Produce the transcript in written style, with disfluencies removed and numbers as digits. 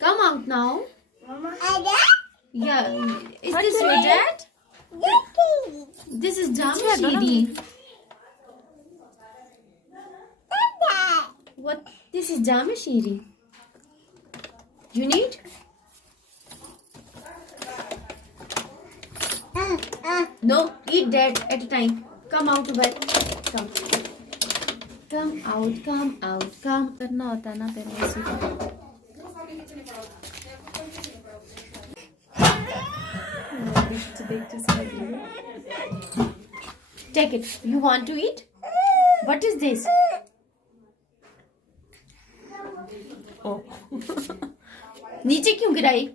Come out now. Yeah. Is this your dad? This is Jamshidi. What? This is Jamshidi. You need? No, eat that at a time. Come out, well. Come. Come out, come out, come. करना होता है ना फिर ऐसे Take it. You want to eat? What is this? Oh. नीचे क्यों गिराई?